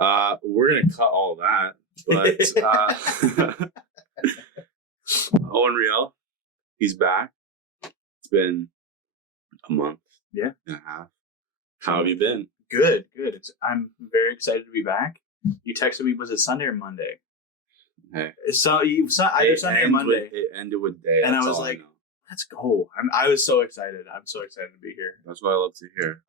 We're gonna cut all that, but Owen Riel, he's back. It's been a month, and a half. How have you been? Good. I'm very excited to be back. You texted me, was it Sunday or Monday? Hey. Either Sunday or Monday. It ended with day. And I was like, let's go. I was so excited. I'm so excited to be here. That's what I love to hear.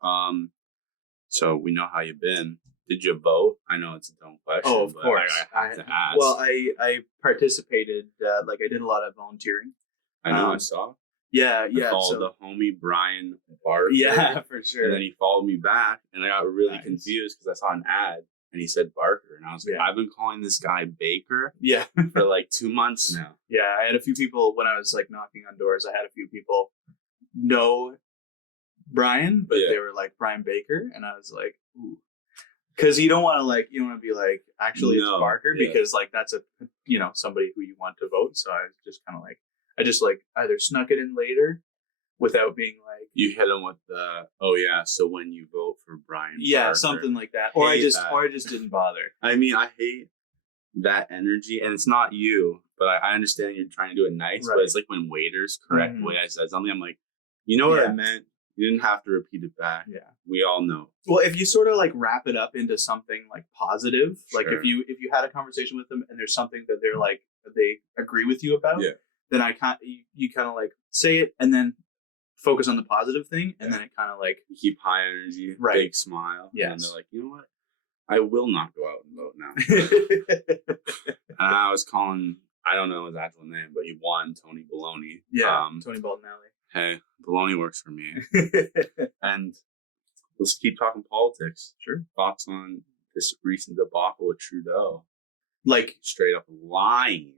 So we know how you've been. Did you vote? I know it's a dumb question. Oh, of course. I have to ask. Well, I participated. I did a lot of volunteering. I know. I saw. Yeah. I followed the homie Brian Barker. Yeah, for sure. And then he followed me back, and I got really confused because I saw an ad and he said Barker, and I was like, I've been calling this guy Baker. For like 2 months now. Yeah, I had a few people when I was like knocking on doors. I had a few people know Brian, but they were like Brian Baker, and I was like, ooh. Because you don't want to be like, actually it's Barker, because like that's somebody who you want to vote. So I was just kind of like, I just like either snuck it in later without being like, you hit him with the, so when you vote for Brian Barker, something like that, or I just didn't bother. I mean, I hate that energy, and it's not you, but I understand you're trying to do it nice, but it's like when waiters correct the way I said something, I'm like, you know what I meant. You didn't have to repeat it back. Yeah. We all know. Well, if you sort of like wrap it up into something like positive, like if you had a conversation with them and there's something that they're like, they agree with you about, then you kind of like say it and then focus on the positive thing. And then it kind of like, you keep high energy, big smile. Yeah. And they're like, you know what? I will not go out and vote now. And I was calling, I don't know his actual name, but he won, Tony Baloney. Yeah. Tony Baldinelli. Hey, baloney works for me. And let's keep talking politics. Sure. Thoughts on this recent debacle with Trudeau? Like straight up lying,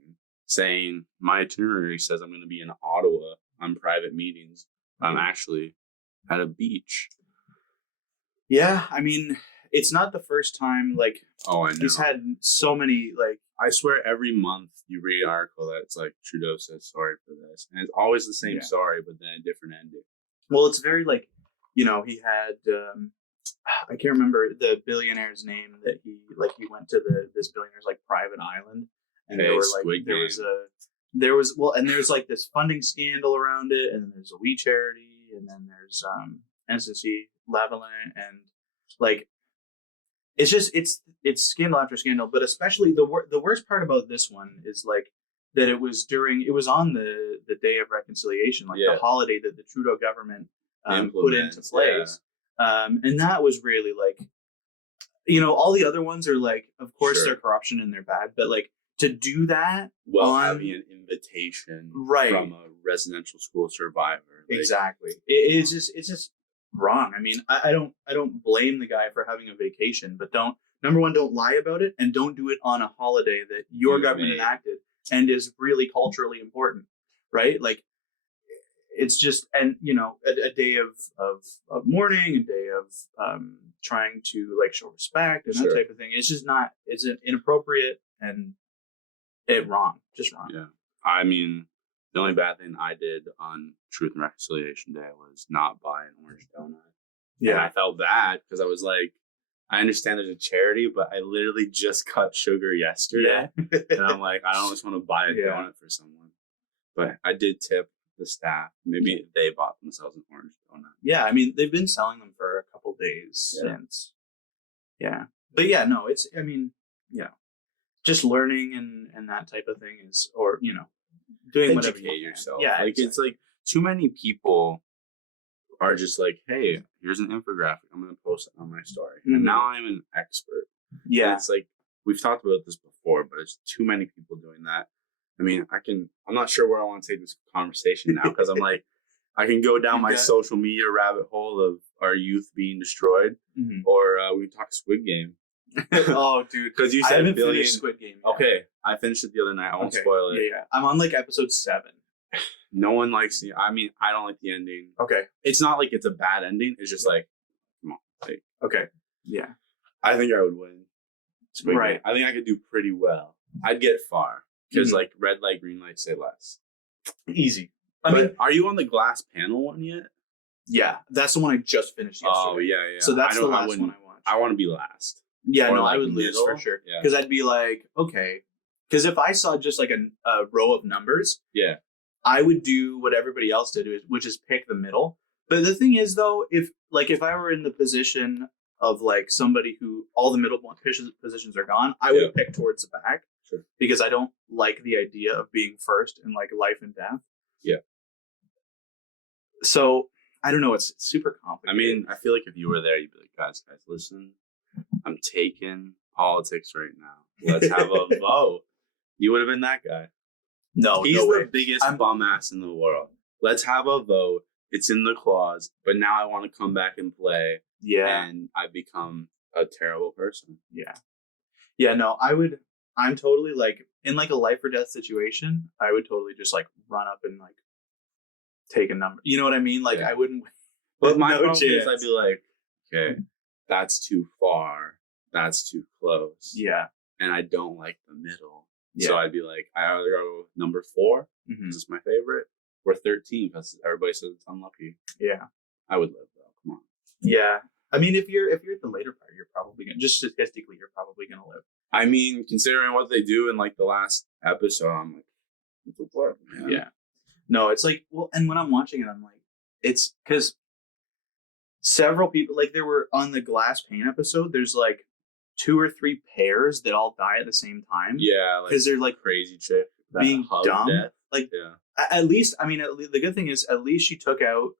saying my itinerary says I'm going to be in Ottawa on private meetings. I'm actually at a beach. Yeah, I mean, it's not the first time. Like, I know. He's had so many like. I swear every month you read an article that it's like Trudeau says sorry for this. And it's always the same sorry, but then a different ending. Well, it's very like, he had, I can't remember the billionaire's name that he went to this billionaire's like private island. And there were like, there's like this funding scandal around it. And then there's a We Charity. And then there's NCC Lavalin. And like, it's just it's scandal after scandal, but especially the worst part about this one is like that it was on the day of reconciliation, like the holiday that the Trudeau government put into place, and that was really like, all the other ones are like, of course they're corruption and they're bad, but like to do that having an invitation from a residential school survivor, exactly, it's just wrong. I mean, I don't blame the guy for having a vacation, but don't lie about it, and don't do it on a holiday that your government enacted and is really culturally important, right? Like, it's just, and a day of mourning, a day of trying to like show respect and that type of thing. It's just not. It's inappropriate and just wrong. Yeah, I mean, the only bad thing I did on Truth and Reconciliation Day was not buy an orange donut. Yeah. And I felt bad because I was like, I understand there's a charity, but I literally just cut sugar yesterday. Yeah. And I'm like, I don't just want to buy a donut for someone. But I did tip the staff. Maybe they bought themselves an orange donut. Yeah, I mean, they've been selling them for a couple days since. Yeah. But yeah, no, it's, I mean, just learning and that type of thing is, or, doing whatever educate yourself. Yeah, like it's like too many people are just like, hey, here's an infographic, I'm gonna post it on my story, and now I'm an expert. And it's like, we've talked about this before, but it's too many people doing that. I mean, I'm not sure where I want to take this conversation now, because I'm like, I can go down my social media rabbit hole of our youth being destroyed, or we can talk Squid Game. Oh, dude, because you said I haven't finished Squid Game yet. Okay, I finished it the other night. I won't spoil it. Yeah, I'm on like episode 7. No one likes it. I mean, I don't like the ending. Okay, it's not like it's a bad ending. It's just like, come on, like, okay, yeah. I think I would win. Squid Game. I think I could do pretty well. I'd get far because like red light, green light, say less. Easy. I mean, are you on the glass panel one yet? Yeah, that's the one I just finished yesterday. Oh yeah. So that's the last one I watched. I want to be last. Yeah, or no, like I would lose middle. for sure. Yeah. Because I'd be like, okay. Because if I saw just like a row of numbers, Yeah. I would do what everybody else did, which is pick the middle. But the thing is, though, if I were in the position of like somebody who all the middle positions are gone, I would pick towards the back. Sure. Because I don't like the idea of being first in like life and death. Yeah. So I don't know. It's super complicated. I mean, I feel like if you were there, you'd be like, guys, listen, I'm taking politics right now. Let's have a vote. You would have been that guy. No, he's no the way. biggest bum ass in the world. Let's have a vote. It's in the clause, but now I want to come back and play. Yeah. And I become a terrible person. Yeah. Yeah, no, I'm totally like in like a life or death situation, I would totally just like run up and like take a number. You know what I mean? Like I wouldn't. But my problem is I'd be like, okay, that's too far. That's too close. Yeah. And I don't like the middle. Yeah. So I'd be like, I either go number 4, because it's my favorite, or 13 because everybody says it's unlucky. Yeah. I would live though. Come on. Yeah. I mean, if you're at the later part, you're probably gonna, just statistically, you're probably gonna live. I mean, considering what they do in like the last episode, I'm like, what, man? Yeah. No, it's like, well, and when I'm watching it, I'm like, it's because several people, like there were on the glass pane episode, there's like 2 or 3 pairs that all die at the same time. Yeah, because they're like crazy chick being dumb. Death. Like, yeah. At least, I mean, the good thing is at least she took out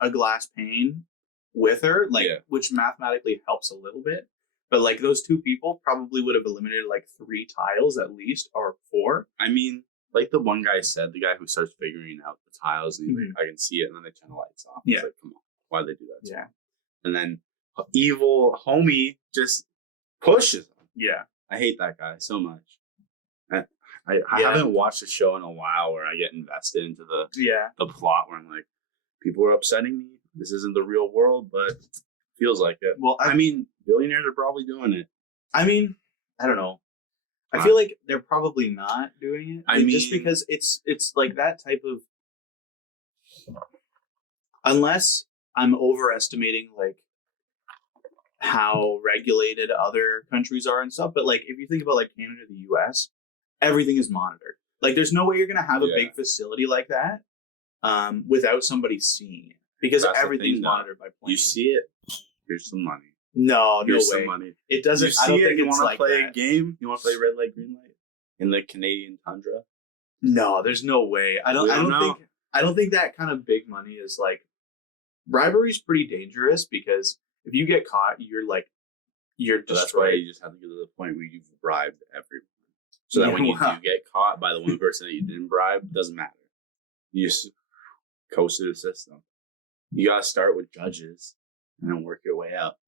a glass pane with her, like, which mathematically helps a little bit. But like those 2 people probably would have eliminated like 3 tiles at least, or 4. I mean, like the one guy said, the guy who starts figuring out the tiles, and he's like, I can see it, and then they turn the lights off. Yeah. It's like, come on, why'd they do that? Yeah. And then evil homie just pushes him. Yeah. I hate that guy so much. I haven't watched a show in a while where I get invested into the plot where I'm like, people are upsetting me. This isn't the real world, but feels like it. Well, I mean, billionaires are probably doing it. I mean, I don't know. I feel like they're probably not doing it. I mean, just because it's like that type of, unless I'm overestimating like how regulated other countries are and stuff. But like, if you think about like Canada, the US, everything is monitored. Like, there's no way you're going to have a big facility like that without somebody seeing it, because everything's monitored by planes. You see it, here's some money. No way. Some money. It doesn't. I don't think you it's want like to play that. a game? You want to play red light, green light in the Canadian tundra? No, there's no way. I don't think that kind of big money is like, bribery's pretty dangerous, because if you get caught, you're destroyed. That's why you just have to get to the point where you've bribed everyone, so that when you do get caught by the one person that you didn't bribe, it doesn't matter. You just coast through the system. You gotta start with judges and then work your way up.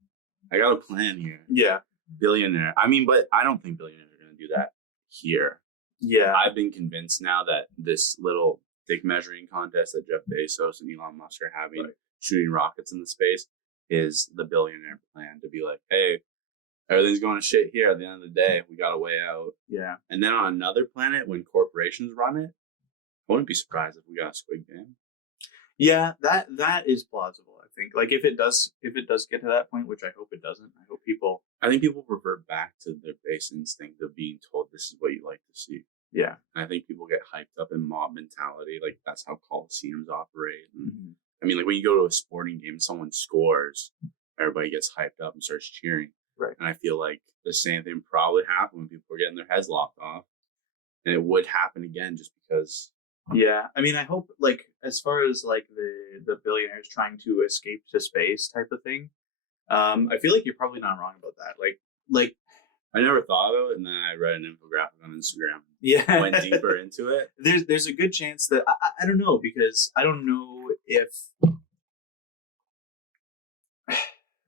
I got a plan here. Yeah. Billionaire. I mean, but I don't think billionaires are going to do that here. Yeah. I've been convinced now that this little dick measuring contest that Jeff Bezos and Elon Musk are having, shooting rockets into space, is the billionaire plan to be like, hey, everything's going to shit here. At the end of the day, we got a way out. Yeah. And then on another planet, when corporations run it, I wouldn't be surprised if we got a Squid Game. Yeah, that is plausible. I think, like, if it does get to that point, which I hope it doesn't. I think people revert back to their base instinct of being told this is what you like to see. Yeah, and I think people get hyped up in mob mentality. Like, that's how coliseums operate. And, I mean, like when you go to a sporting game, someone scores, everybody gets hyped up and starts cheering. Right. And I feel like the same thing probably happened when people were getting their heads lopped off, and it would happen again just because. Yeah, I mean, I hope, like, as far as like the billionaires trying to escape to space type of thing, I feel like you're probably not wrong about that. Like I never thought of it, and then I read an infographic on Instagram. Yeah, went deeper into it. There's a good chance that I don't know, because I don't know if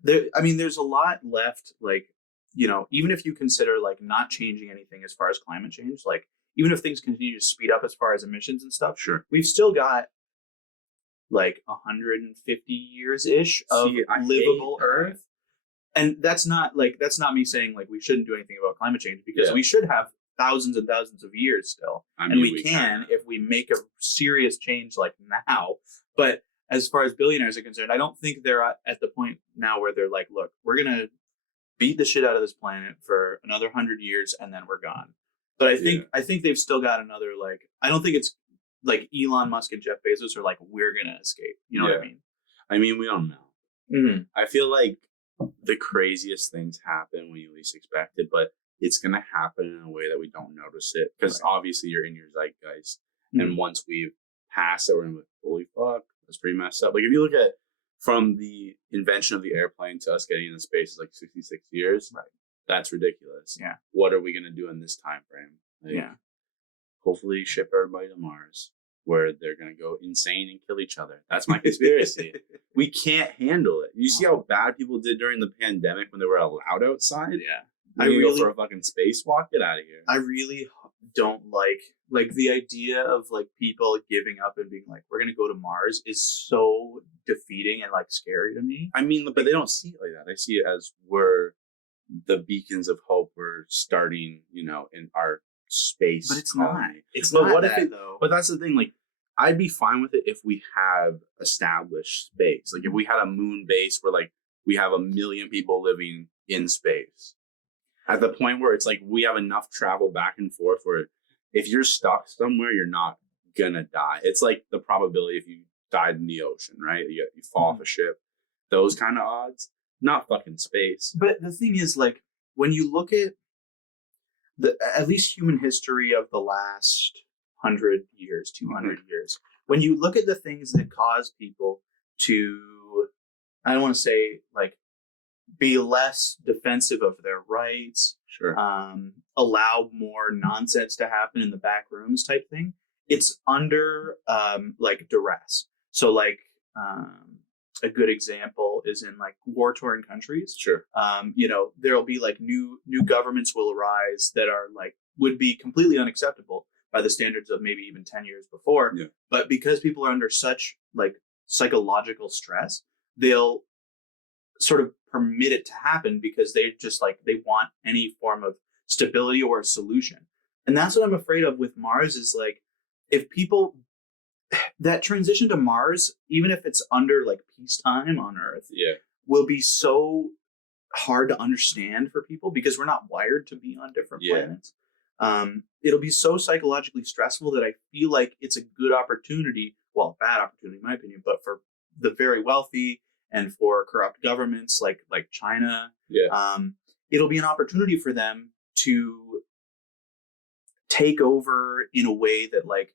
there. I mean, there's a lot left. Like, you know, even if you consider like not changing anything as far as climate change, like, even if things continue to speed up as far as emissions and stuff, sure, we've still got like 150 years-ish of livable Earth. And that's not me saying like we shouldn't do anything about climate change, because we should have thousands and thousands of years still. I mean, and we can if we make a serious change like now. But as far as billionaires are concerned, I don't think they're at the point now where they're like, look, we're going to beat the shit out of this planet for another 100 years, and then we're gone. But I think they've still got another, like, I don't think it's like Elon Musk and Jeff Bezos are like, we're gonna escape. You know what I mean? I mean, we don't know. Mm-hmm. I feel like the craziest things happen when you least expect it, but it's gonna happen in a way that we don't notice it, because obviously you're in your zeitgeist, and once we've passed it, we're gonna be like, holy fuck, that's pretty messed up. Like, if you look at from the invention of the airplane to us getting into space is like 66 years. Right. That's ridiculous. Yeah. What are we gonna do in this time frame? Like, hopefully ship everybody to Mars, where they're gonna go insane and kill each other. That's my conspiracy. We can't handle it. You see how bad people did during the pandemic when they were allowed outside? Yeah. I really go for a fucking spacewalk. Get out of here. I really don't like the idea of like people giving up and being like, we're gonna go to Mars is so defeating and like scary to me. I mean, but they don't see it like that. They see it as we're the beacons of hope. We're starting, you know, in our space. But it's colony. not. It's but not what that, if it, though. But that's the thing. Like, I'd be fine with it if we have established space. Like, if we had a moon base where like we have 1 million people living in space. At the point where it's like we have enough travel back and forth where if you're stuck somewhere, you're not gonna die. It's like the probability if you died in the ocean, right? You fall off a ship. Those kind of odds. Not fucking space. But the thing is, like, when you look at at least human history of the last 100 years, 200 years, when you look at the things that cause people to, I don't want to say like, be less defensive of their rights, sure, allow more nonsense to happen in the back rooms type thing, it's under like duress. So like a good example is in like war-torn countries. Sure. You know, there'll be like new governments will arise that are like would be completely unacceptable by the standards of maybe even 10 years before. Yeah. But because people are under such like psychological stress, they'll sort of permit it to happen because they just like they want any form of stability or a solution. And that's what I'm afraid of with Mars is like if people that transition to Mars, even if it's under like peacetime on Earth, will be so hard to understand for people because we're not wired to be on different planets. It'll be so psychologically stressful that I feel like it's a good opportunity, well, bad opportunity in my opinion, but for the very wealthy and for corrupt governments like China, it'll be an opportunity for them to take over in a way that like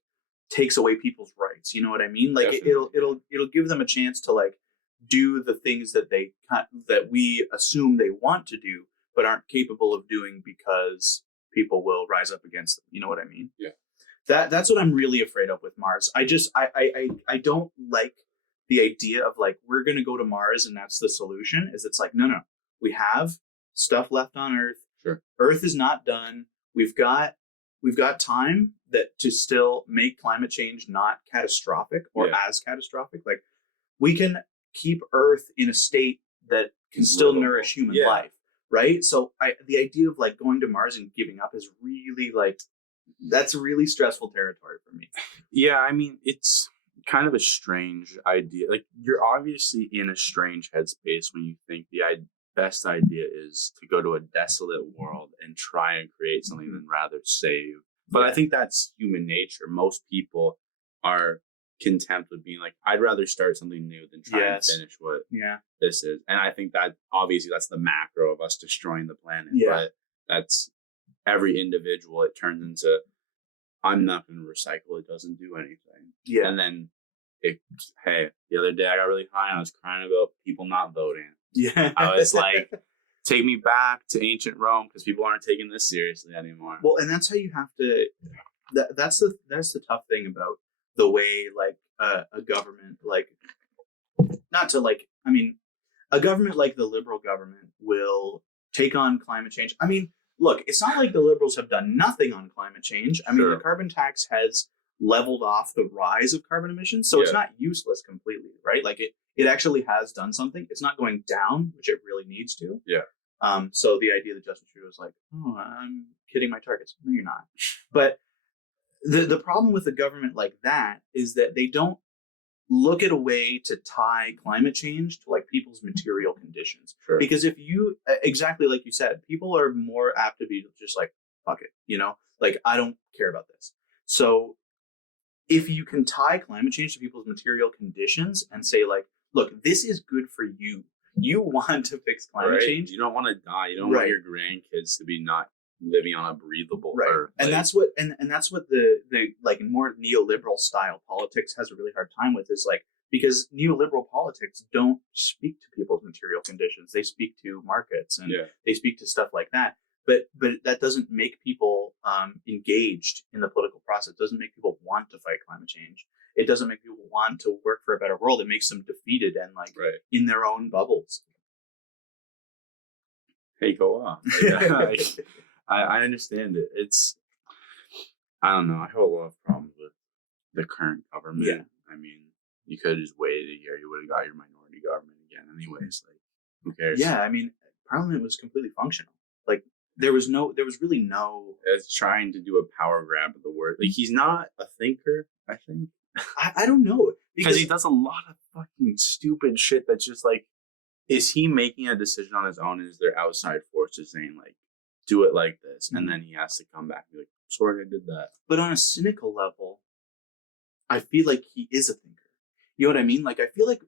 takes away people's rights. You know what I mean? Like it'll give them a chance to like do the things that that we assume they want to do, but aren't capable of doing because people will rise up against them. You know what I mean? Yeah. That's what I'm really afraid of with Mars. I don't like the idea of like, we're going to go to Mars and that's the solution. Is it's like, no, we have stuff left on Earth. Sure. Earth is not done. We've got time that to still make climate change not catastrophic or as catastrophic. Like we can keep Earth in a state that can still nourish human life. Right. So the idea of like going to Mars and giving up is really like, that's really stressful territory for me. Yeah. I mean, it's kind of a strange idea. Like you're obviously in a strange headspace when you think the best idea is to go to a desolate world and try and create something than rather save. But I think that's human nature. Most people are content with being like, I'd rather start something new than try and finish what this is. And I think that obviously that's the macro of us destroying the planet. But that's every individual. It turns into, I'm not going to recycle. It doesn't do anything. Yeah. And then, the other day I got really high and I was crying about people not voting. Yeah. I was like, take me back to ancient Rome because people aren't taking this seriously anymore. Well, and that's how you have to. That's the tough thing about the way like a government like, not to like, I mean, a government like the Liberal government will take on climate change. I mean, look, it's not like the Liberals have done nothing on climate change. I mean, the carbon tax has leveled off the rise of carbon emissions, so it's not useless completely, right? Like it actually has done something. It's not going down, which it really needs to. Yeah. So the idea that Justin Trudeau was like, oh, I'm hitting my targets. No, you're not. But the problem with a government like that is that they don't look at a way to tie climate change to like people's material conditions. Sure. Because if you, exactly like you said, people are more apt to be just like, fuck it, you know, like I don't care about this. So if you can tie climate change to people's material conditions and say like, look, this is good for you. You want to fix climate change. You don't want to die. You don't want your grandkids to be not living on a breathable earth. And that's what and that's what the like more neoliberal style politics has a really hard time with, is like, because neoliberal politics don't speak to people's material conditions. They speak to markets and they speak to stuff like that. But that doesn't make people engaged in the political process. It doesn't make people want to fight climate change. It doesn't make people want to work for a better world. It makes them defeated and like in their own bubbles. Hey, go on. I understand it. It's, I don't know. I have a lot of problems with the current government. Yeah. I mean, you could have just waited a year. You would have got your minority government again anyways. Like, who cares? Yeah, I mean, Parliament was completely functional. Like, there was really no... It's trying to do a power grab of the word. Like, he's not a thinker, I think. I don't know. Because he does a lot of fucking stupid shit that's just like, is he making a decision on his own? Is there outside forces saying, like, do it like this? And then he has to come back and be like, sorry, I did that. But on a cynical level, I feel like he is a thinker. You know what I mean? Like, I feel like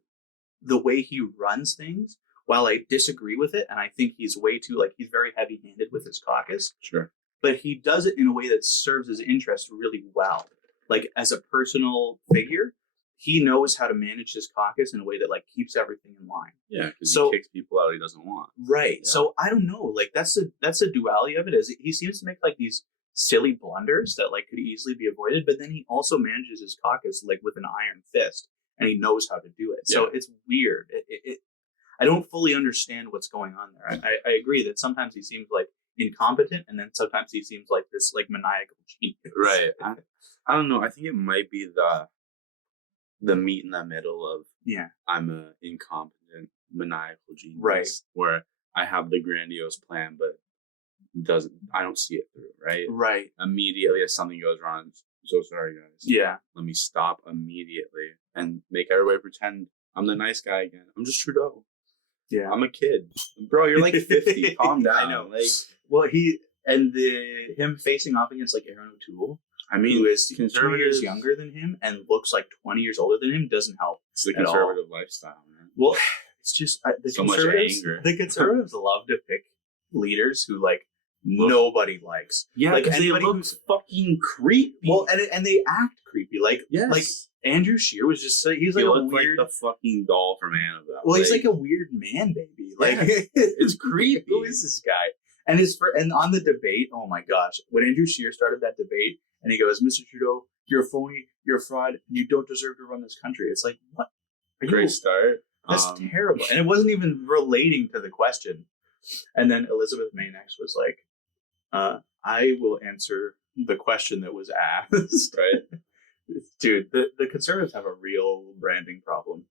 the way he runs things, while I disagree with it, and I think he's way too, like, he's very heavy-handed with his caucus. Sure. But he does it in a way that serves his interest really well. Like, as a personal figure, he knows how to manage his caucus in a way that like keeps everything in line. Yeah, because he kicks people out he doesn't want. Right. Yeah. So I don't know. Like that's the duality of it. Is he seems to make like these silly blunders that like could easily be avoided, but then he also manages his caucus like with an iron fist, and he knows how to do it. So it's weird. I don't fully understand what's going on there. I agree that sometimes he seems like incompetent, and then sometimes he seems like this like maniacal genius. Right. I don't know. I think it might be the meat in the middle of I'm a incompetent maniacal genius, right? Where I have the grandiose plan, but I don't see it through, right? Immediately as something goes wrong, I'm so sorry, guys. Yeah. Let me stop immediately and make everybody pretend I'm the nice guy again. I'm just Trudeau. Yeah. I'm a kid. Bro, you're like 50. Calm down. I know. Like, well, him facing off against like Aaron O'Toole, I mean, who is 2 years younger than him and looks like 20 years older than him, doesn't help. It's the conservative lifestyle, man. Well, it's just so much anger. The conservatives love to pick leaders who like nobody likes. Yeah, like they look fucking creepy. Well, and they act creepy. Like Andrew Scheer was just he's like a weird, like the fucking doll from Annabelle. Well, he's like a weird man baby. Like it's creepy. Who is this guy? And and on the debate, oh my gosh, when Andrew Scheer started that debate, and he goes, "Mr. Trudeau, you're a phony, you're a fraud, and you don't deserve to run this country." It's like, what? Great start. That's terrible. And it wasn't even relating to the question. And then Elizabeth May next was like, I will answer the question that was asked. Right. Dude, the Conservatives have a real branding problem.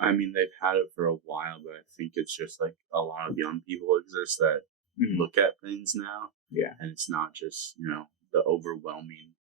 I mean, they've had it for a while, but I think it's just like a lot of young people exist that look at things now. Yeah. And it's not just, the overwhelming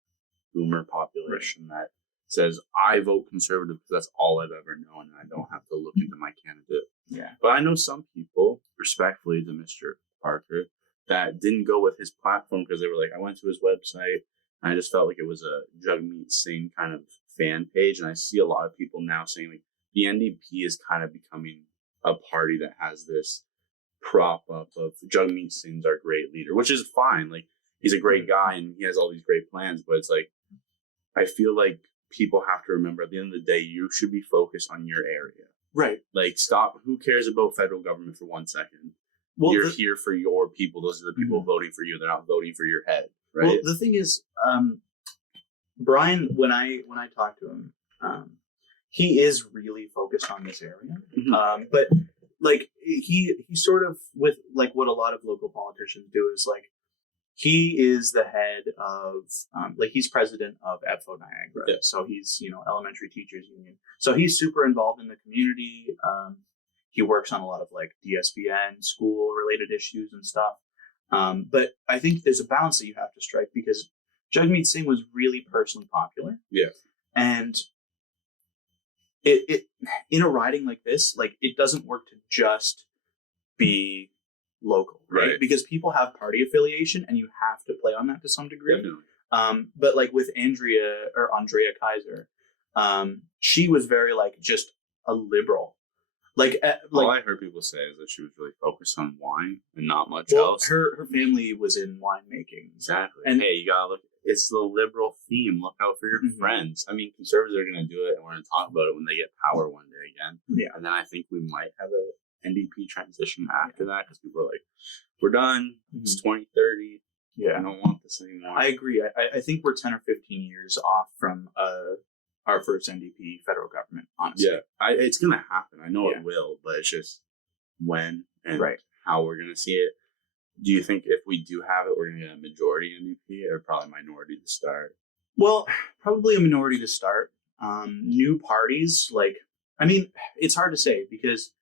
boomer population that says, I vote conservative because that's all I've ever known and I don't have to look into my candidate. Yeah. But I know some people, respectfully to Mr. Parker, that didn't go with his platform because they were like, I went to his website and I just felt like it was a Jagmeet Singh kind of fan page. And I see a lot of people now saying like the NDP is kind of becoming a party that has this prop up of Jagmeet Singh's our great leader, which is fine. Like he's a great guy and he has all these great plans, but it's like, I feel like people have to remember at the end of the day, you should be focused on your area. Right. Like stop. Who cares about federal government for 1 second? Well, you're here for your people. Those are the people voting for you. They're not voting for your head. Right. Well, the thing is, Brian, when I talk to him, he is really focused on this area. But like he sort of, with like what a lot of local politicians do, is like he is the head of like he's president of EPFO Niagara. Yeah. So he's elementary teachers union. So he's super involved in the community. He works on a lot of like DSBN school related issues and stuff. But I think there's a balance that you have to strike because Jagmeet Singh was really personally popular. Yeah. And it in a riding like this, like it doesn't work to just be local, right? Because people have party affiliation, and you have to play on that to some degree. Definitely. But like with Andrea Kaiser, she was very like just a liberal. Like all I heard people say is that she was really focused on wine and not much else. Her family was in winemaking. Exactly. And hey, you gotta look. It's the liberal theme. Look out for your friends. I mean, conservatives are going to do it, and we're going to talk about it when they get power one day again. Yeah. And then I think we might have a NDP transition after that, because people are like, we're done. It's 2030. Yeah. I don't want this anymore. I agree. I think we're 10 or 15 years off from our first NDP federal government, honestly. Yeah. It's going to happen. I know it will, but it's just when and how we're going to see it. Do you think if we do have it, we're going to get a majority NDP or probably minority to start? Well, probably a minority to start. New parties, like, I mean, it's hard to say, because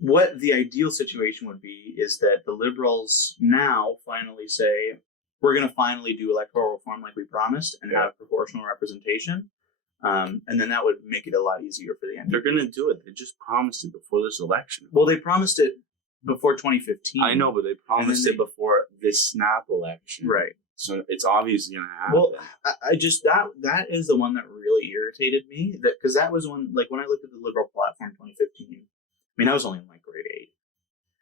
what the ideal situation would be is that the Liberals now finally say, we're going to finally do electoral reform like we promised and have proportional representation. And then that would make it a lot easier for the NDP. They're going to do it. They just promised it before this election. Well, they promised it before 2015. I know, but they promised it before this snap election. Right. So it's obviously going to happen. Well, I just, that is the one that really irritated me, that because that was one, like when I looked at the Liberal platform 2015, I mean, I was only in like grade 8.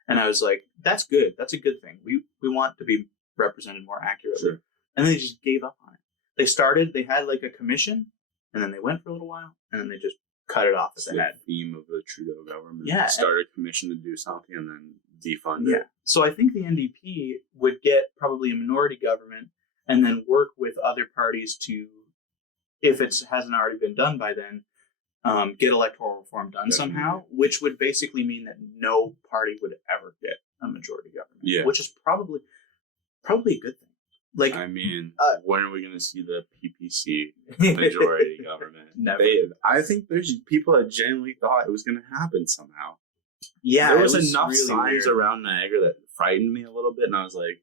And I was like, that's good. That's a good thing. We want to be represented more accurately. Sure. And they just gave up on it. They had like a commission, and then they went for a little while, and then they just cut it off at the head. Theme of the Trudeau government. Yeah. Start a commission to do something and then defund it. So I think the NDP would get probably a minority government and then work with other parties to, if it hasn't already been done by then, get electoral reform done somehow, which would basically mean that no party would ever get a majority government. Yeah. Which is probably a good thing. Like, I mean, when are we going to see the PPC majority government? Never. I think there's people that genuinely thought it was going to happen somehow. Yeah, there was enough really signs around Niagara that frightened me a little bit, and I was like,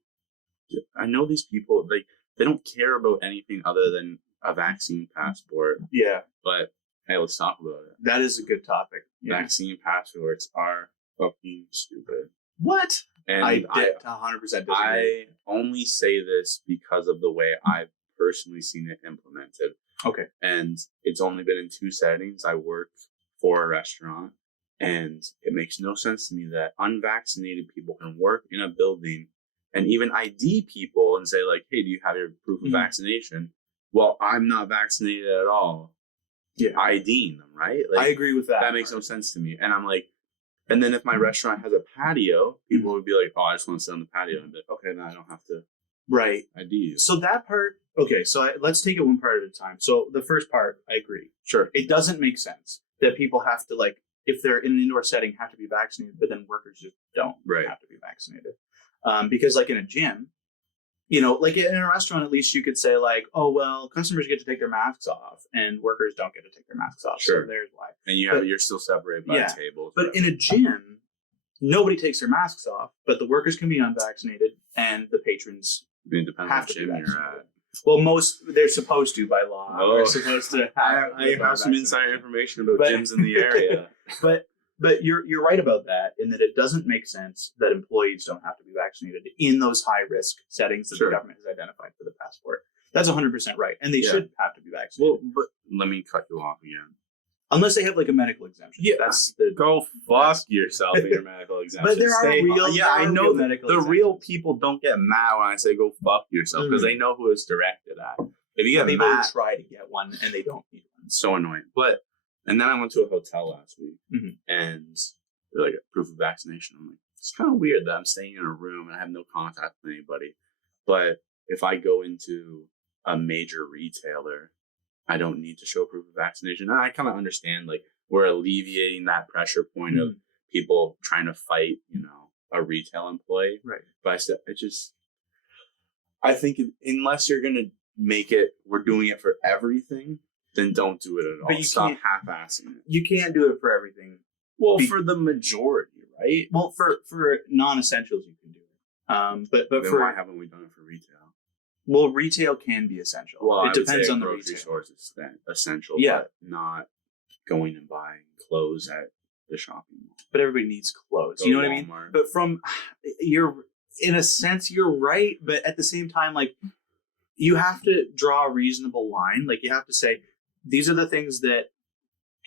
I know these people, like, they don't care about anything other than a vaccine passport. Yeah. But hey, let's talk about it. That is a good topic. Yeah. Vaccine passports are fucking stupid. What? And I 100% disagree. I only say this because of the way I've personally seen it implemented. Okay. And it's only been in 2 settings. I work for a restaurant, and it makes no sense to me that unvaccinated people can work in a building and even ID people and say, like, hey, do you have your proof of vaccination? Well, I'm not vaccinated at all. Yeah. IDing them, right? Like, I agree with that. That makes no sense to me. And I'm like, and then if my restaurant has a patio, people would be like, oh, I just want to sit on the patio. And be like, okay, then I don't have to ID you. So that part, okay, so let's take it one part at a time. So the first part, I agree. Sure. It doesn't make sense that people have to, like, if they're in an indoor setting, have to be vaccinated, but then workers just don't have to be vaccinated. Because, like, in a gym, you know, like in a restaurant, at least you could say, like, oh, well, customers get to take their masks off and workers don't get to take their masks off. Sure. So there's why. And you're still separated by tables. But in a gym, nobody takes their masks off, but the workers can be unvaccinated and the patrons have to be vaccinated. You're at. Well, they're supposed to by law. Oh. They're supposed to. I have some insider information about gyms in the area. But you're right about that, in that it doesn't make sense that employees don't have to be vaccinated in those high risk settings that the government has identified for the passport. That's 100% right, and they should have to be vaccinated. Well, but let me cut you off again. Unless they have like a medical exemption. Yeah, go fuck yourself in your medical exemption. But there are real. Yeah, I know the real people don't get mad when I say go fuck yourself, because they know who it's directed at. If you get people mad, try to get one and they don't need one. It's so annoying. And then I went to a hotel last week, and they're like, proof of vaccination. I'm like, it's kind of weird that I'm staying in a room and I have no contact with anybody. But if I go into a major retailer, I don't need to show proof of vaccination. And I kind of understand, like, we're alleviating that pressure point of people trying to fight, you know, a retail employee. Right. But I think unless you're going to make it, we're doing it for everything, then don't do it at all. But Stop half-assing it. You can't do it for everything. Well, for the majority, right? Well, for non-essentials, you can do it. But then for why haven't we done it for retail? Well, retail can be essential. Well, it depends on the grocery retail. stores is essential, Yeah. but not going and buying clothes at the shopping mall. But everybody needs clothes. You know what I mean? But in a sense, you're right. But at the same time, like, you have to draw a reasonable line. Like, you have to say, these are the things that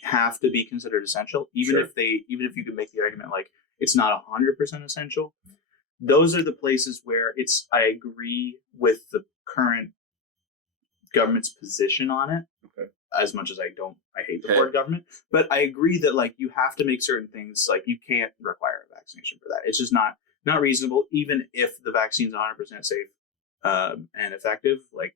have to be considered essential, even if you could make the argument like it's not 100% essential. Those are the places where I agree with the current government's position on it. Okay. As much as I hate the word government, but I agree that like you have to make certain things, like you can't require a vaccination for that. It's just not reasonable, even if the vaccine's 100% safe and effective. Like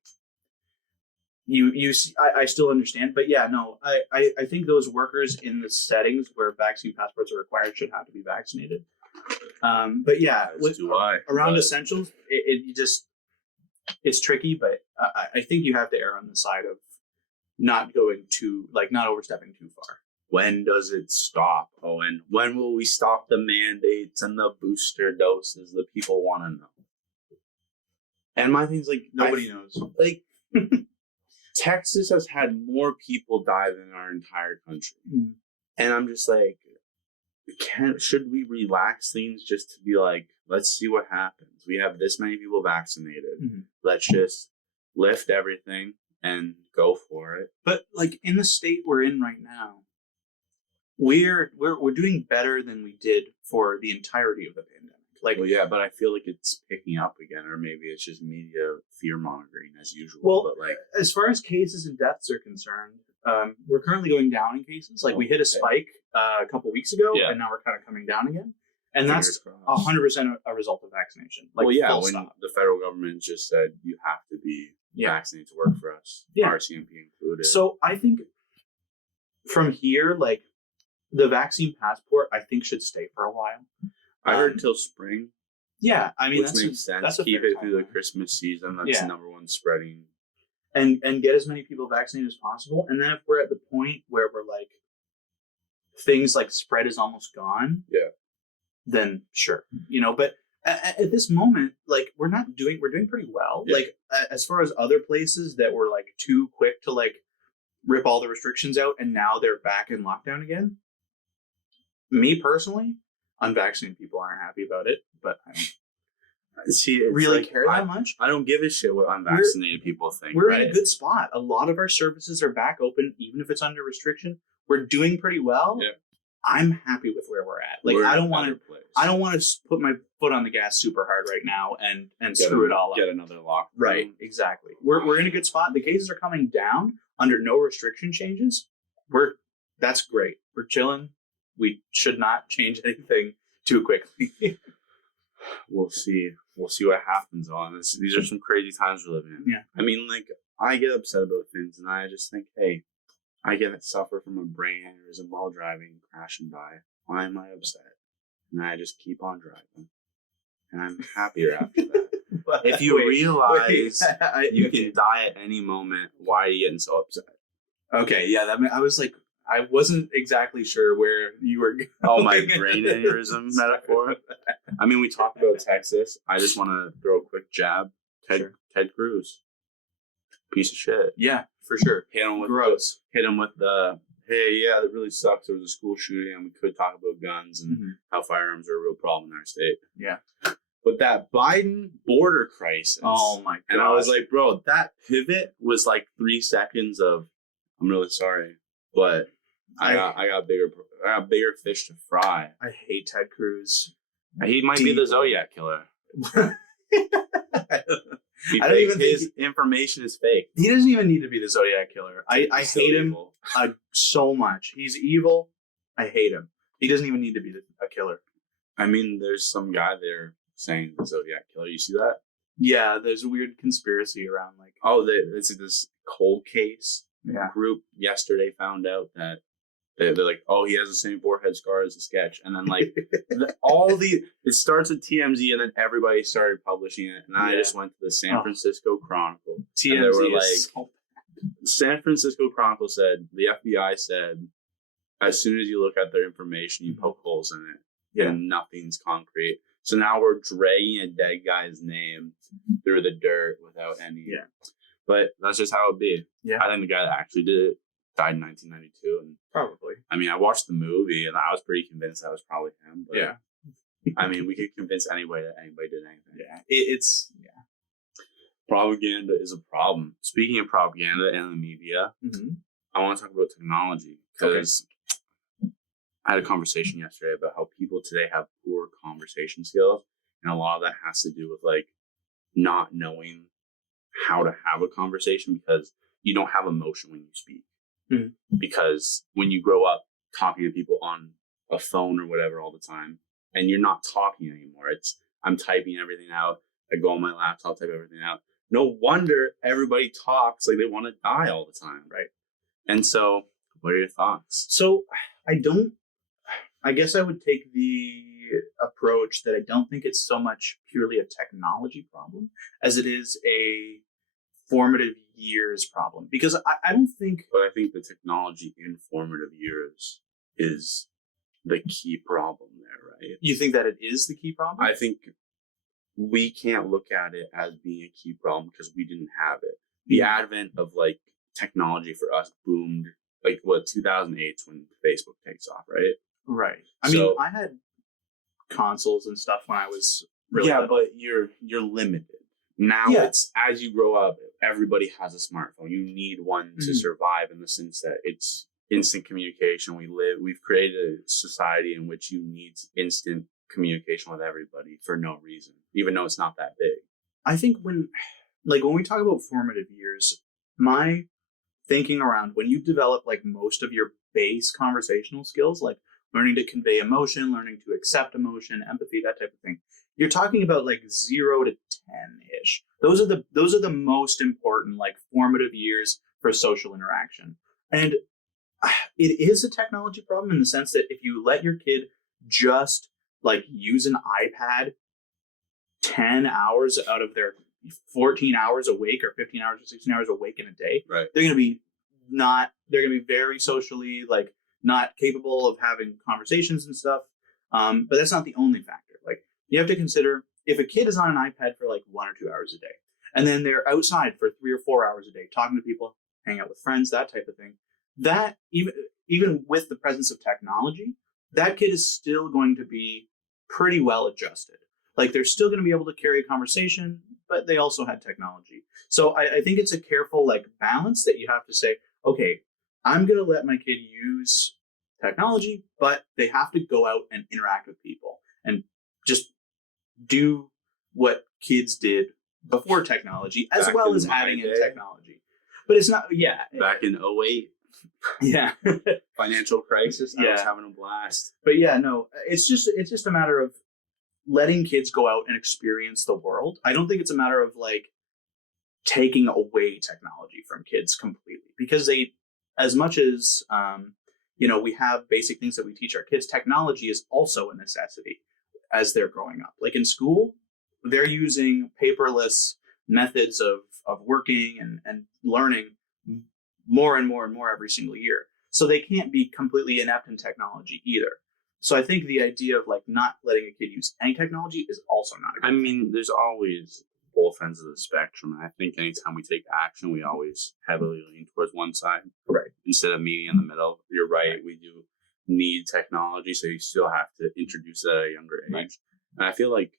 I still understand, but yeah, no, I think those workers in the settings where vaccine passports are required should have to be vaccinated. But yeah, around essentials, it's tricky, but I think you have to err on the side of not overstepping too far. When does it stop, Owen? When will we stop the mandates and the booster doses? The people want to know. And my thing's like, nobody knows. Like, Texas has had more people die than our entire country. Mm-hmm. And I'm just like, should we relax things just to be like, let's see what happens? We have this many people vaccinated. Mm-hmm. Let's just lift everything and go for it. But like in the state we're in right now, we're doing better than we did for the entirety of the pandemic. Like, well, yeah, but I feel like it's picking up again, or maybe it's just media fear mongering as usual. Well, but like, as far as cases and deaths are concerned, we're currently going down in cases. Like, we hit a spike a couple weeks ago, and now we're kind of coming down again. And that's 100% a result of vaccination. Like, well, yeah, when the federal government just said you have to be vaccinated to work for us, RCMP included. So I think from here, like, the vaccine passport, I think should stay for a while. I heard until spring. Yeah, I mean, which makes sense. That's keep it through the Christmas season. That's number one spreading. And get as many people vaccinated as possible. And then if we're at the point where we're like, things like spread is almost gone, then sure, But at this moment, like, we're doing pretty well. Yeah. Like, as far as other places that were like too quick to like rip all the restrictions out, and now they're back in lockdown again. Me personally, unvaccinated people aren't happy about it, but I don't really care that much. I don't give a shit what unvaccinated people think. We're in a good spot. A lot of our services are back open, even if it's under restriction. We're doing pretty well. Yeah. I'm happy with where we're at. Like, I don't want to put my foot on the gas super hard right now and screw it all up. Get another lockdown. Right, exactly. We're in a good spot. The cases are coming down under no restriction changes. That's great. We're chilling. We should not change anything too quickly. We'll see. We'll see what happens on this. These are some crazy times we're living in. Yeah. I mean, like, I get upset about things, and I just think, hey, I get suffer from a brain aneurysm while driving, crash and die. Why am I upset? And I just keep on driving. And I'm happier after that. If you realize you can die at any moment, why are you getting so upset? Okay, yeah, I was like, I wasn't exactly sure where you were going. Oh, my brain aneurysm metaphor? I mean, we talked about Texas. I just want to throw a quick jab. Ted Cruz. Piece of shit. Yeah, for sure. Hit him with the, hey, yeah, that really sucks. There was a school shooting, and we could talk about guns and how firearms are a real problem in our state. Yeah. But that Biden border crisis. Oh, my God. And I was like, bro, that pivot was like 3 seconds of, I'm really sorry, but I got bigger fish to fry. I hate Ted Cruz. He might be the Zodiac killer. His information is fake. He doesn't even need to be the Zodiac killer. I hate him so much. He's evil. I hate him. He doesn't even need to be a killer. I mean, there's some guy there saying the Zodiac killer. You see that? Yeah, there's a weird conspiracy around like. Oh, it's this cold case group yesterday found out that they're like, oh, he has the same forehead scar as the sketch, and then like it starts at TMZ, and then everybody started publishing it, and I just went to the San Francisco Chronicle. TMZ, and they were like, San Francisco Chronicle said the FBI said as soon as you look at their information, you poke holes in it, and nothing's concrete. So now we're dragging a dead guy's name through the dirt without any. Yeah. But that's just how it be. Yeah. I think the guy that actually did it died in 1992. And probably. I mean, I watched the movie and I was pretty convinced that was probably him. But Yeah. I mean, we could convince anybody that anybody did anything. Yeah. It's Propaganda is a problem. Speaking of propaganda and the media, I want to talk about technology because I had a conversation yesterday about how people today have poor conversation skills, and a lot of that has to do with like not knowing how to have a conversation because you don't have emotion when you speak. Because when you grow up talking to people on a phone or whatever all the time, and you're not talking anymore, it's I'm typing everything out. I go on my laptop, type everything out. No wonder everybody talks like they want to die all the time, right? And so, what are your thoughts? So, I guess I would take the approach that I don't think it's so much purely a technology problem as it is a formative years problem. Because I don't think... But I think the technology in formative years is the key problem there, right? You think that it is the key problem? I think we can't look at it as being a key problem because we didn't have it. The advent of like technology for us boomed like 2008 when Facebook takes off, right? Right. I mean, I had consoles and stuff when I was really little. But you're limited. Now it's as you grow up, everybody has a smartphone. You need one to survive in the sense that it's instant communication. We've created a society in which you need instant communication with everybody for no reason, even though it's not that big. I think when we talk about formative years, my thinking around when you develop like most of your base conversational skills, like learning to convey emotion, learning to accept emotion, empathy, that type of thing, you're talking about like 0 to 10-ish. Those are the most important like formative years for social interaction. And it is a technology problem in the sense that if you let your kid just like use an iPad 10 hours out of their 14 hours awake or 15 hours or 16 hours awake in a day, right, they're going to be very socially like not capable of having conversations and stuff. But that's not the only factor. Like you have to consider if a kid is on an iPad for like 1 or 2 hours a day, and then they're outside for 3 or 4 hours a day, talking to people, hanging out with friends, that type of thing, that even with the presence of technology, that kid is still going to be pretty well adjusted. Like they're still going to be able to carry a conversation, but they also had technology. So I think it's a careful like balance that you have to say, okay, I'm going to let my kid use technology, but they have to go out and interact with people and just do what kids did before technology, as well as adding in technology. But it's not, Back in 2008. Yeah. Financial crisis. I was having a blast. But it's just a matter of letting kids go out and experience the world. I don't think it's a matter of like taking away technology from kids completely, because they, as much as, we have basic things that we teach our kids, technology is also a necessity as they're growing up. Like in school, they're using paperless methods of working and learning more and more and more every single year. So they can't be completely inept in technology either. So I think the idea of like not letting a kid use any technology is also not a good thing. There's always both ends of the spectrum. And I think anytime we take action, we always heavily lean towards one side. Right. Instead of meeting in the middle. You're right. We do need technology, so you still have to introduce it at a younger age. Right. And I feel like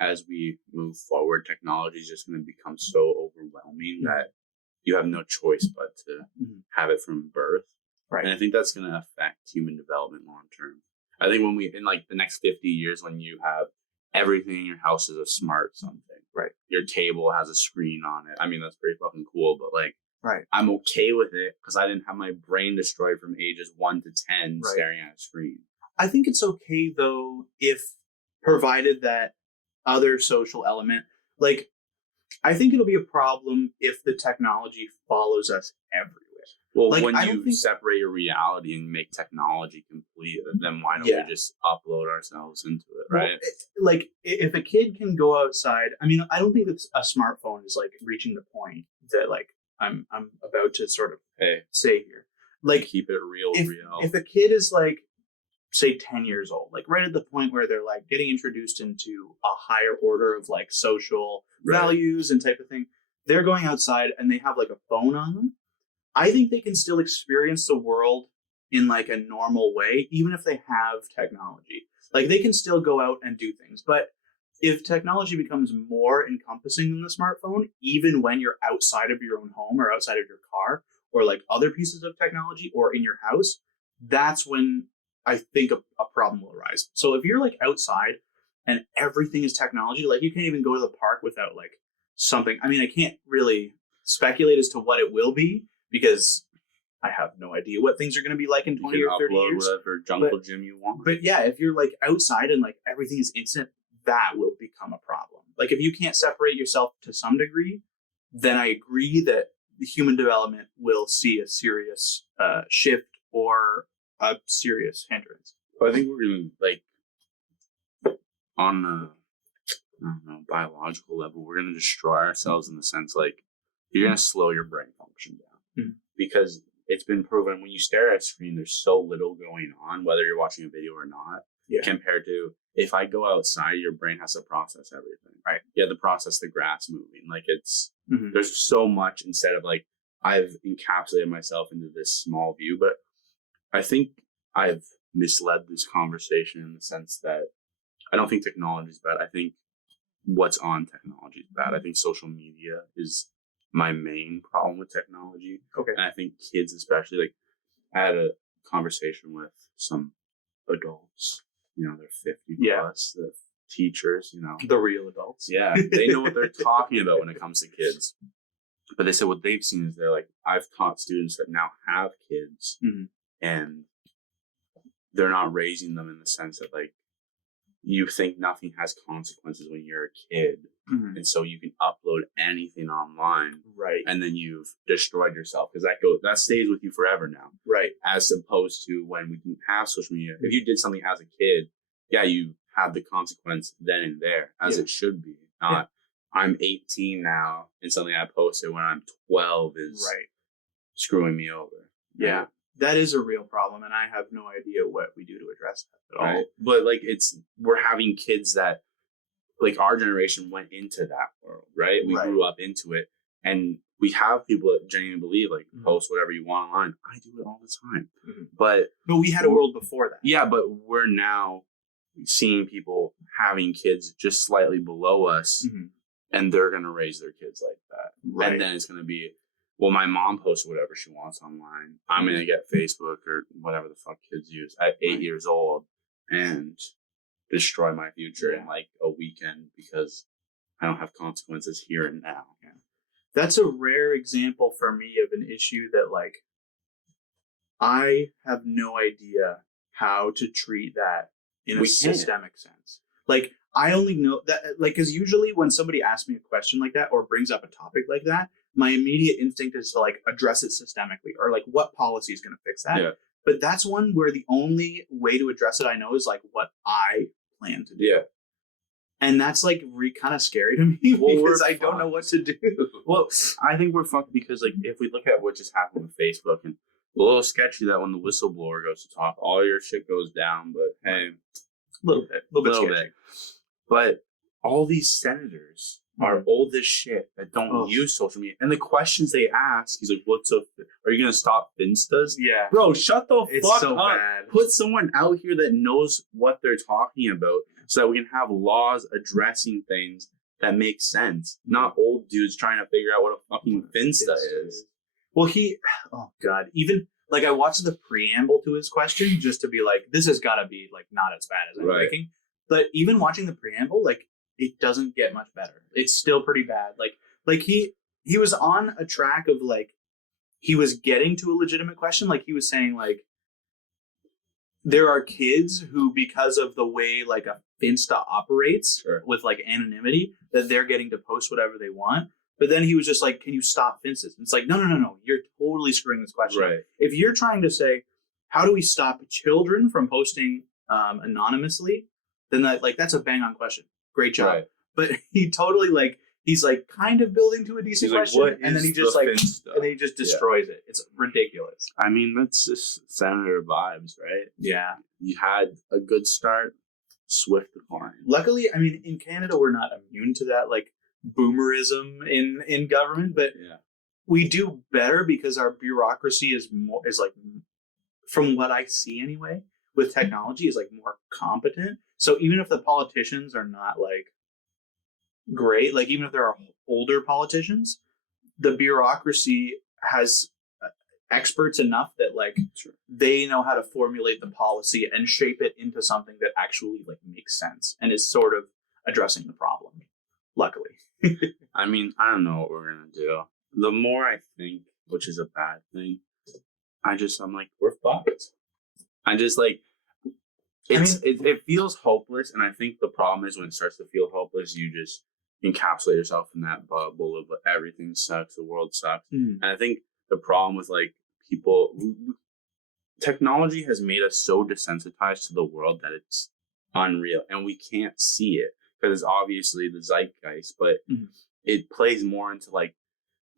as we move forward, technology is just going to become so overwhelming that you have no choice but to have it from birth. Right. And I think that's going to affect human development long term. I think in like the next 50 years, when you have everything in your house is a smart something, right? Your table has a screen on it. That's pretty fucking cool, but like, right, I'm okay with it because I didn't have my brain destroyed from ages 1 to 10 staring at a screen. I think it's okay though, if provided that other social element, like, I think it'll be a problem if the technology follows us everywhere. Well, like, when you separate your reality and make technology complete, then why don't we just upload ourselves into it, right? Well, if a kid can go outside, I don't think that a smartphone is like reaching the point that like I'm about to sort of say here. Like, keep it real. If a kid is like, say 10 years old, like right at the point where they're like getting introduced into a higher order of like social values and type of thing, they're going outside and they have like a phone on them. I think they can still experience the world in like a normal way, even if they have technology. Like they can still go out and do things. But if technology becomes more encompassing than the smartphone, even when you're outside of your own home or outside of your car or like other pieces of technology or in your house, that's when I think a problem will arise. So if you're like outside and everything is technology, like you can't even go to the park without like something. I mean, I can't really speculate as to what it will be because I have no idea what things are going to be like in 20 or 30 years. Whatever jungle gym you want. But yeah, if you're like outside and like everything is instant, that will become a problem. Like if you can't separate yourself to some degree, then I agree that the human development will see a serious shift or a serious hindrance. But I think we're going to like on a biological level, we're going to destroy ourselves in the sense like you're going to slow your brain function down because it's been proven when you stare at a screen, there's so little going on, whether you're watching a video or not, compared to if I go outside, your brain has to process everything. Right. You have to process the grass moving. Like it's, there's so much instead of like, I've encapsulated myself into this small view, but I think I've misled this conversation in the sense that I don't think technology is bad. I think what's on technology is bad. I think social media is my main problem with technology. Okay. And I think kids especially, like I had a conversation with some adults, they're 50 plus, the teachers, the real adults. Yeah. They know what they're talking about when it comes to kids. But they said what they've seen is they're like, I've taught students that now have kids and they're not raising them in the sense that like, you think nothing has consequences when you're a kid. And so you can upload anything online. Right. And then you've destroyed yourself because that stays with you forever now. Right. As opposed to when we didn't have social media. If you did something as a kid, you have the consequence then and there as it should be. Not I'm 18 now and something I posted when I'm 12 is screwing me over. Yeah. That is a real problem, and I have no idea what we do to address that at all. But like we're having kids that like our generation went into that world, right? We grew up into it, and we have people that genuinely believe like post whatever you want online. I do it all the time, but we had a world before that. Yeah, but we're now seeing people having kids just slightly below us, and they're gonna raise their kids like that, and then it's gonna be. Well, my mom posts whatever she wants online. I'm going to get Facebook or whatever the fuck kids use at 8 years old and destroy my future in like a weekend because I don't have consequences here and now. Yeah. That's a rare example for me of an issue that like I have no idea how to treat that in a systemic sense. Like I only know that like because usually when somebody asks me a question like that or brings up a topic like that, my immediate instinct is to like address it systemically or like what policy is going to fix that. Yeah. But that's one where the only way to address it I know is like what I plan to do. Yeah. And that's like kind of scary to me because I don't know what to do. Well, I think we're fucked because like if we look at what just happened with Facebook and a little sketchy that when the whistleblower goes to talk, all your shit goes down. But hey, a little bit. But all these senators are old as shit that don't use social media. And the questions they ask, he's like, are you going to stop Finstas? Yeah. Bro, shut the fuck up. Bad. Put someone out here that knows what they're talking about so that we can have laws addressing things that make sense. Not old dudes trying to figure out what a fucking Finsta is. Well, even like I watched the preamble to his question just to be like, this has got to be like not as bad as I'm thinking. But even watching the preamble, like, it doesn't get much better. It's still pretty bad. Like he was on a track of like, he was getting to a legitimate question. Like he was saying like, there are kids who, because of the way like a Finsta operates with like anonymity, that they're getting to post whatever they want. But then he was just like, can you stop Finstas? And it's like, no. You're totally screwing this question. Right. If you're trying to say, how do we stop children from posting anonymously? Then that's a bang on question. Great job. Right. But he totally he's kind of building to a decent question, and then he just destroys it. It's ridiculous. I mean, that's just senator vibes, right? Yeah. You had a good start, swift decline. Luckily, I mean, in Canada, we're not immune to that boomerism in government, but we do better because our bureaucracy is like, from what I see anyway, with technology, is like more competent. So even if the politicians are not like great, like even if there are older politicians, the bureaucracy has experts enough that like they know how to formulate the policy and shape it into something that actually like makes sense and is sort of addressing the problem, luckily. I mean, I don't know what we're gonna do. The more I think, which is a bad thing, I'm like, we're fucked. I just like it feels hopeless, and I think the problem is when it starts to feel hopeless, you just encapsulate yourself in that bubble of everything sucks, the world sucks. And I think the problem with like people, technology has made us so desensitized to the world that it's unreal, and we can't see it because it's obviously the zeitgeist, but it plays more into like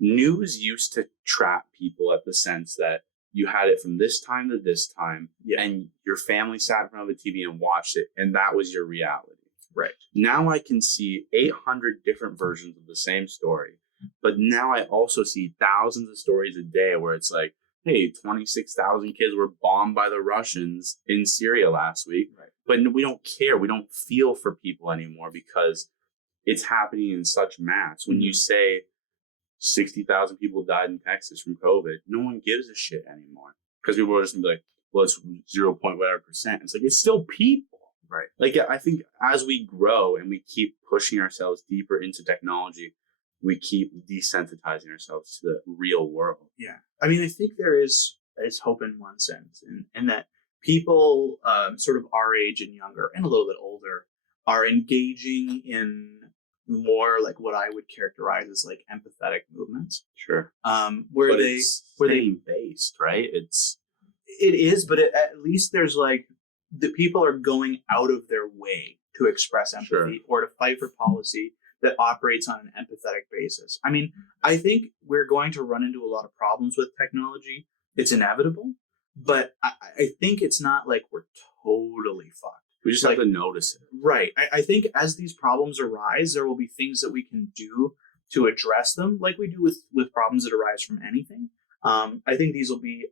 news used to trap people at the sense that you had it from this time to this time, and your family sat in front of a TV and watched it, and that was your reality. Right. Now I can see 800 different versions of the same story, but now I also see thousands of stories a day where it's like, hey, 26,000 kids were bombed by the Russians in Syria last week, but we don't care. We don't feel for people anymore because it's happening in such mass. When you say 60,000 people died in Texas from COVID, no one gives a shit anymore because people are just gonna be like, well, it's 0. whatever percent. It's like, it's still people. Right. Like, I think as we grow and we keep pushing ourselves deeper into technology, we keep desensitizing ourselves to the real world. Yeah. I mean, I think there is hope in one sense, and that people sort of our age and younger and a little bit older are engaging in more like what I would characterize as like empathetic movements. Sure. Where but they it's where they based, right? It is, but at least there's like the people are going out of their way to express empathy or to fight for policy that operates on an empathetic basis. I mean, I think we're going to run into a lot of problems with technology. It's inevitable, but I think it's not like we're totally fucked. We just have to notice it. Right. I think as these problems arise, there will be things that we can do to address them, like we do with problems that arise from anything. I think these will be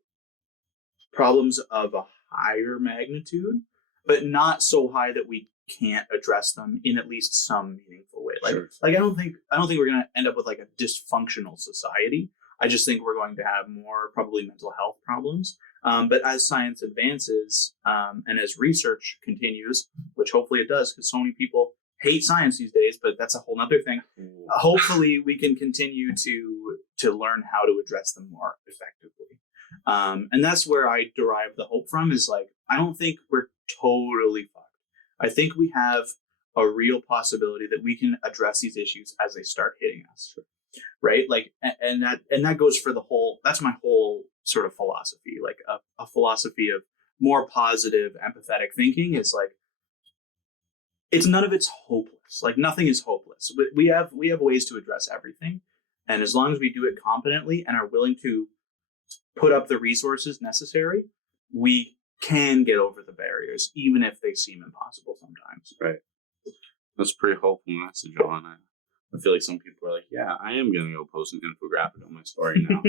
problems of a higher magnitude, but not so high that we can't address them in at least some meaningful way. Like I don't think we're going to end up with like a dysfunctional society. I just think we're going to have more probably mental health problems. But as science advances and as research continues, which hopefully it does, because so many people hate science these days, but that's a whole nother thing. Hopefully we can continue to learn how to address them more effectively. And that's where I derive the hope from, is like, I don't think we're totally fucked. I think we have a real possibility that we can address these issues as they start hitting us. Right? Like, and that goes for that's my whole sort of philosophy, like a philosophy of more positive, empathetic thinking is like, none of it's hopeless. Like nothing is hopeless. We have ways to address everything. And as long as we do it competently and are willing to put up the resources necessary, we can get over the barriers, even if they seem impossible sometimes. Right. That's a pretty hopeful message, Owen. I feel like some people are like, yeah, I am going to go post an infographic on my story now.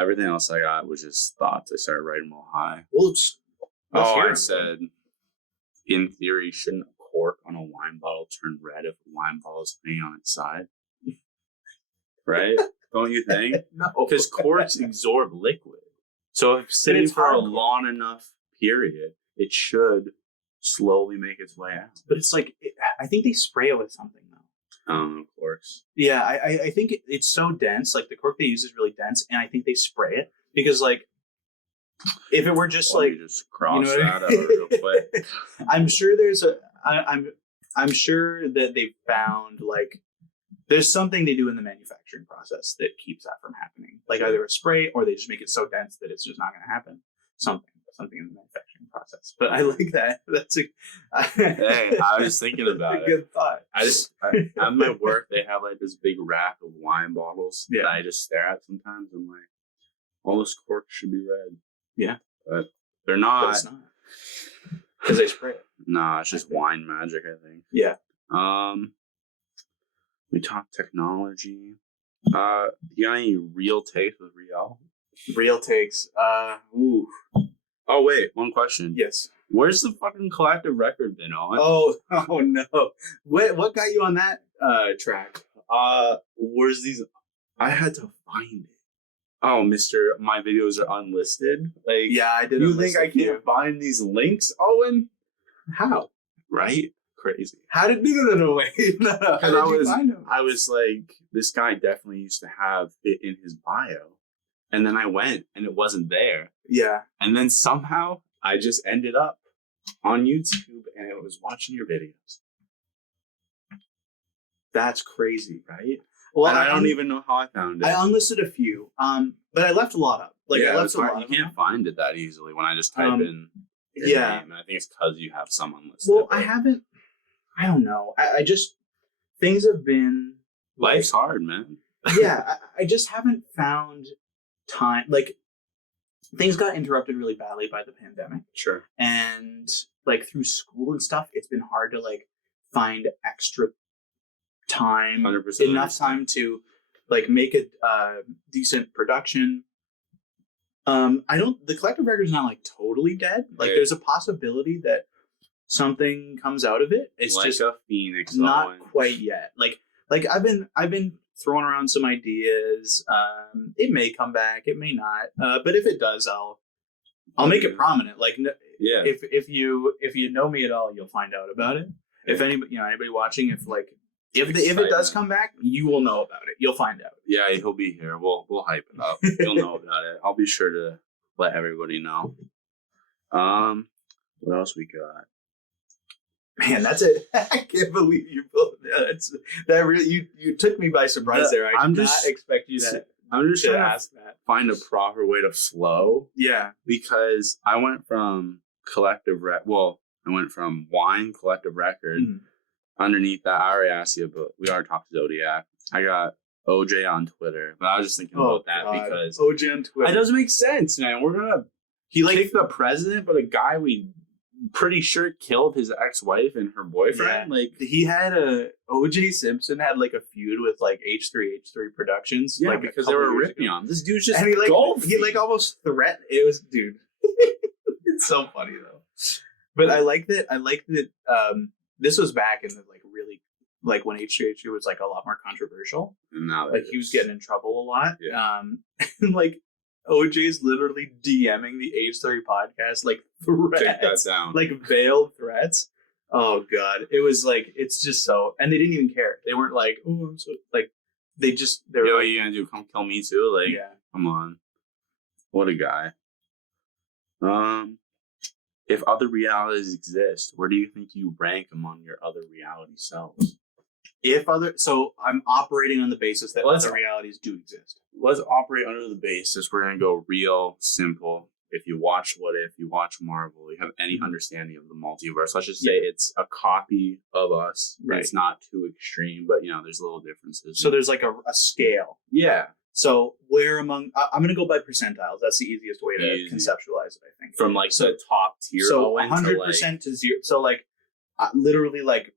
Everything else I got was just thoughts. I started writing real high. Well, I said, in theory, shouldn't a cork on a wine bottle turn red if a wine bottle is laying on its side? Right? Don't you think? No. Because corks absorb liquid. So if sitting for a long enough period, it should slowly make its way out. But it's like, I think they spray it with something though. Corks. Yeah, I think it's so dense. Like the cork they use is really dense, and I think they spray it because like, if it were just just cross that out real quick. I'm sure I'm sure that they've found like there's something they do in the manufacturing process that keeps that from happening. Like either a spray or they just make it so dense that it's just not going to happen. Something in the manufacturing process. But I like that. That's hey, I was thinking about it. Good thought. At my work, they have like this big rack of wine bottles that I just stare at sometimes. I'm like, all this cork should be red. Yeah. But they're not. But it's not. Because they spray it. Nah, it's just wine magic, I think. Yeah. We talked technology. You got any real takes with Riel? Real takes. Ooh. Oh wait, one question. Yes. Where's the fucking collective record been, Owen? Oh no. What got you on that track? Where's these? I had to find it. Oh, Mister, my videos are unlisted. Like, yeah, I did. You think I can't find these links, Owen? How? Right? Crazy. How did no wait? No. How did you find him? I was like, this guy definitely used to have it in his bio, and then I went and it wasn't there. Yeah. And then somehow I just ended up on YouTube and I was watching your videos. That's crazy, right? Well, and I don't even know how I found it. I unlisted a few, but I left a lot up. Like, yeah, I left a lot. You can't find it that easily when I just type in your yeah. name. And I think it's because you have some unlisted. Well, I haven't. I don't know. I just things have been. Life's hard, man. Yeah, I just haven't found time. Like, things got interrupted really badly by the pandemic. Sure. And like through school and stuff, it's been hard to like find extra time, 100%. enough time to like make a decent production. The collective record is not like totally dead. Like, there's a possibility that something comes out of it. It's like just a phoenix. not Owen. quite yet. Like I've been throwing around some ideas. It may come back, it may not. But if it does, I'll make it prominent. Like, yeah. If you know me at all, you'll find out about it. Yeah. If anybody watching, if it does come back, you will know about it. You'll find out. Yeah, he'll be here. We'll hype it up. You'll know about it. I'll be sure to let everybody know. What else we got? Man, that's it. I can't believe you both. That really you took me by surprise there. I did not expect you to. I'm just trying to ask that. Find a proper way to flow. Yeah, because I went from I went from wine collective record. Mm-hmm. Underneath that, I already asked you, but we already talked to Zodiac. I got OJ on Twitter, but I was just thinking about that because OJ on Twitter. It doesn't make sense, man. We're gonna kick the president, but a guy we pretty sure killed his ex-wife and her boyfriend. Yeah. Like, he had OJ Simpson had like a feud with like H3 Productions. Yeah, like because they were ripping on this dude's just and he like almost threatened. It was dude. It's so funny though. But I like that. This was back in the like really like when H3 was like a lot more controversial. And now like he was getting in trouble a lot. Yeah. And like OJ's literally DMing the H3 podcast like threats. Take that down. Like veiled threats. Oh god. It was like it's just so and they didn't even care. They weren't like, oh I'm so like they were what are you gonna do? Come kill me too? Like come on. What a guy. If other realities exist, where do you think you rank among your other reality selves? So I'm operating on the basis that other realities do exist. Let's operate under the basis. We're gonna go real simple. If you watch What If, you watch Marvel, you have any understanding of the multiverse. Let's just say it's a copy of us. Right. It's not too extreme, but there's little differences. So there's like a scale. Yeah. So where among I'm going to go by percentiles. That's the easiest way to conceptualize it, I think. From like the top tier. So 100% to zero. So like literally like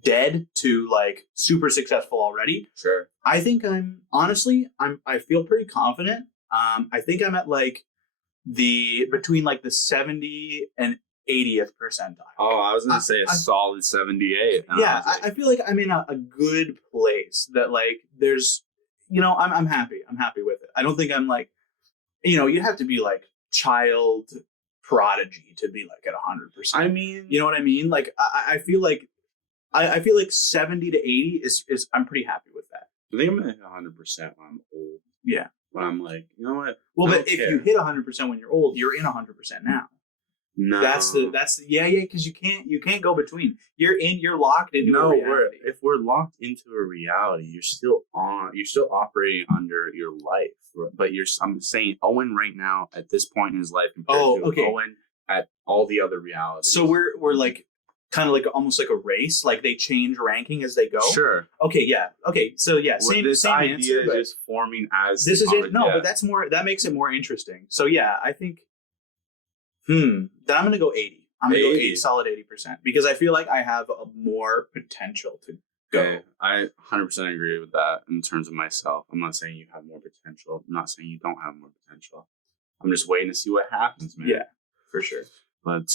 dead to like super successful already. Sure. I think I feel pretty confident. I think I'm at like between like the 70 and 80th percentile. Oh, I was going to say a solid 78. Yeah. I feel like I'm in a good place that like there's, I'm happy. I'm happy with it. I don't think I'm like, you have to be like child prodigy to be like at 100%. I mean, you know what I mean? Like, I feel like 70 to 80 is I'm pretty happy with that. I think I'm at 100% when I'm old. Yeah. When I'm like, you know what? Well, but if you hit 100% when you're old, you're in 100% now. No, that's because you can't go between. You're locked into a reality. If we're locked into a reality, you're still operating under your life. But I'm saying Owen right now at this point in his life compared to Owen at all the other realities. So we're like kind of like almost like a race. Like they change ranking as they go. Sure. Okay. Yeah. Okay. So yeah. Same idea answer. But is forming as this is it. No, but that's more. That makes it more interesting. So yeah, I think. Then I'm gonna go 80. I'm gonna go 80, solid 80%, because I feel like I have more potential to go. Okay. I 100% agree with that in terms of myself. I'm not saying you have more potential. I'm not saying you don't have more potential. I'm just waiting to see what happens, man. Yeah, for sure. But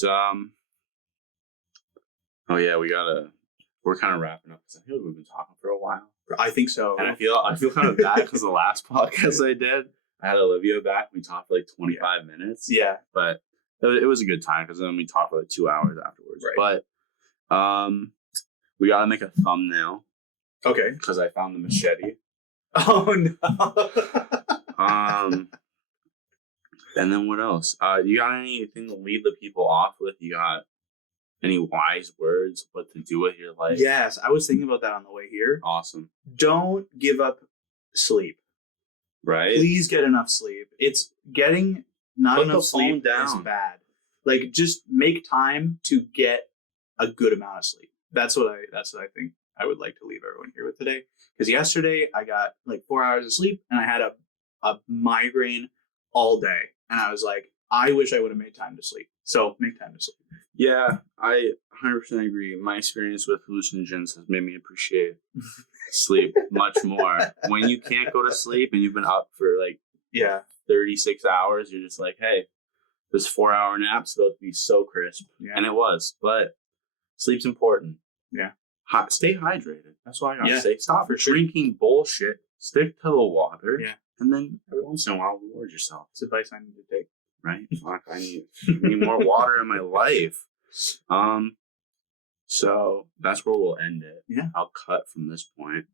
oh yeah, we're kind of wrapping up because I feel like we've been talking for a while. I think so. And I feel kind of bad because the last podcast I did, I had Olivia back. We talked for like 25 minutes. Yeah. But it was a good time because then we talked for like 2 hours afterwards. Right. But we got to make a thumbnail. Okay. Because I found the machete. Oh no. And then what else? You got anything to leave the people off with? You got any wise words what to do with your life? Yes, I was thinking about that on the way here. Awesome. Don't give up sleep. Right. Please get enough sleep. It's getting not enough sleep down. is bad. Like, just make time to get a good amount of sleep. That's what I think I would like to leave everyone here with today. Because yesterday I got like 4 hours of sleep and I had a migraine all day. And I was like, I wish I would have made time to sleep. So make time to sleep. Yeah, I 100% agree. My experience with hallucinogens has made me appreciate sleep much more. When you can't go to sleep and you've been up for like 36 hours, you're just like, hey, this 4 hour nap's about to be so crisp. Yeah. And it was. But sleep's important. Yeah. Stay hydrated. That's all I gotta say. Stop drinking bullshit. Stick to the water. Yeah. And then every once in a while, reward yourself. It's advice I need to take. Right? Fuck, I need more water in my life. So that's where we'll end it. Yeah. I'll cut from this point.